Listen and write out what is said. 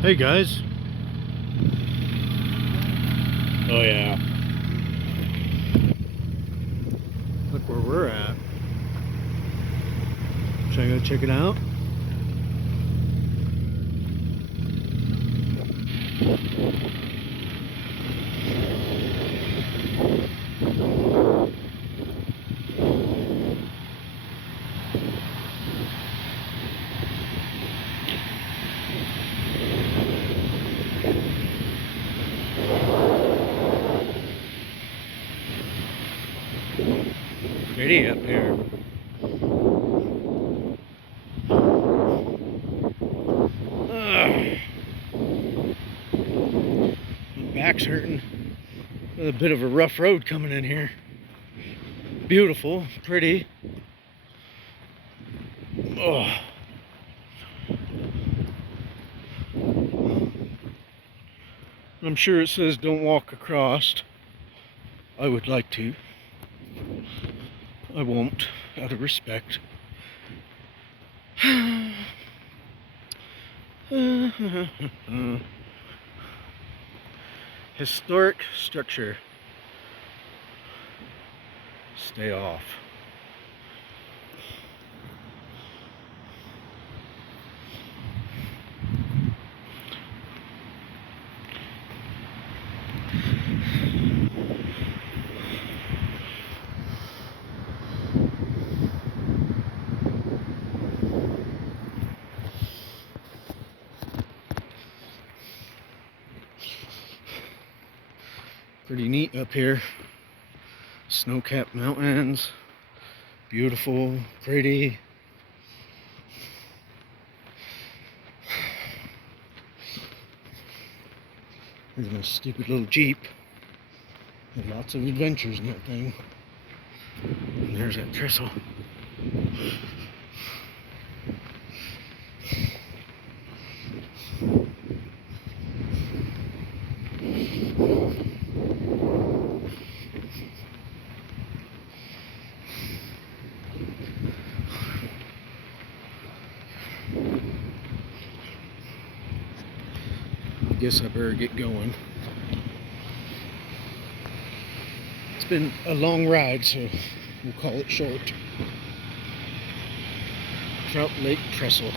Hey guys. Oh yeah. Look where we're at. Should I go check it out? Pretty up here. Ugh. My back's hurting. A bit of a rough road coming in here. Beautiful, pretty. Oh. I'm sure it says don't walk across. I would like to. I won't, out of respect. Historic structure. Stay off. Pretty neat up here. Snow-capped mountains. Beautiful, pretty. There's my stupid little Jeep. Had lots of adventures in that thing. And there's that trestle. Guess I better get going. It's been a long ride, so we'll call it short. Trout Lake Trestle.